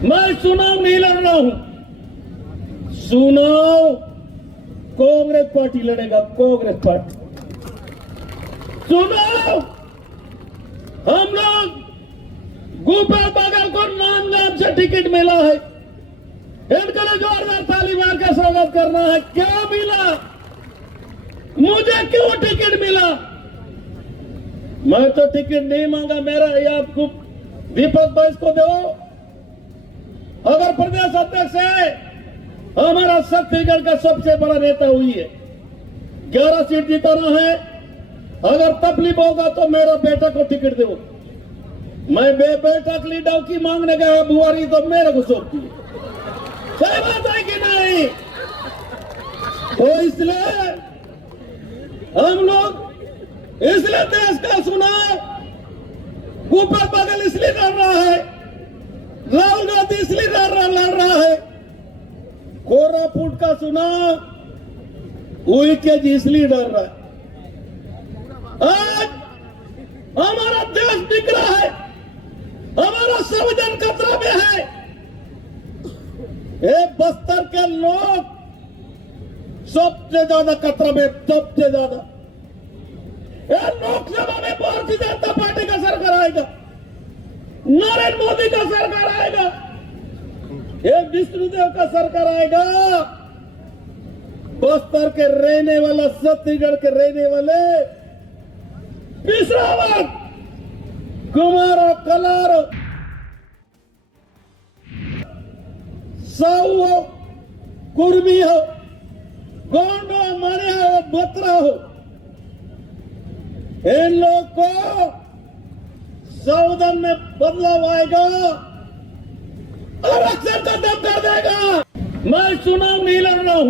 मैं चुनाव नहीं लड़ रहा हूं। चुनाव कांग्रेस पार्टी लड़ेगा, कांग्रेस पार्टी। चुनाव हम लोग गोपाल बागल को नाम से टिकट मिला है, इनके लिए जोरदार ताली मार के स्वागत करना है। क्या मिला मुझे, क्यों टिकट मिला? मैं तो टिकट नहीं मांगा, मेरा ये आपको दीपक भाई को दो। अगर प्रदेश अध्यक्ष है, हमारा छत्तीसगढ़ का सबसे बड़ा नेता हुई है, 11 सीट जीताना है। अगर तकलीफ होगा तो मेरा बेटा को टिकट दो। मैं बेटा के लिए डौकी मांगने गया, बुआरी तो मेरे को सौंपती है। सही बात है कि नहीं? तो इसलिए हम लोग, इसलिए देश का चुनाव गोपाल बागल इसलिए लड़ रहा है, राहुल गांधी इसलिए लड़ रहा है, कोरापुट का चुनाव वही के इसलिए लड़ रहा है। आज हमारा देश बिक रहा है, हमारा संविधान खतरा में है। ये बस्तर के लोग सबसे ज्यादा खतरा में, सबसे ज्यादा। लोकसभा में भारतीय जनता पार्टी का सरकार आएगा, नरेंद्र मोदी का सरकार आएगा, ये विष्णुदेव का सरकार आएगा। बस्तर के रहने वाला, छत्तीसगढ़ के रहने वाले पिछड़ा वर्ग, कुमार, कलार, साहू हो, कुर्मी हो, गोंड हो, मणि हो, बत्रा हो, इन लोग को संविधान में बदलाव आएगा, आरक्षण का दम कर देगा। मैं चुनाव नहीं लड़ रहा हूं।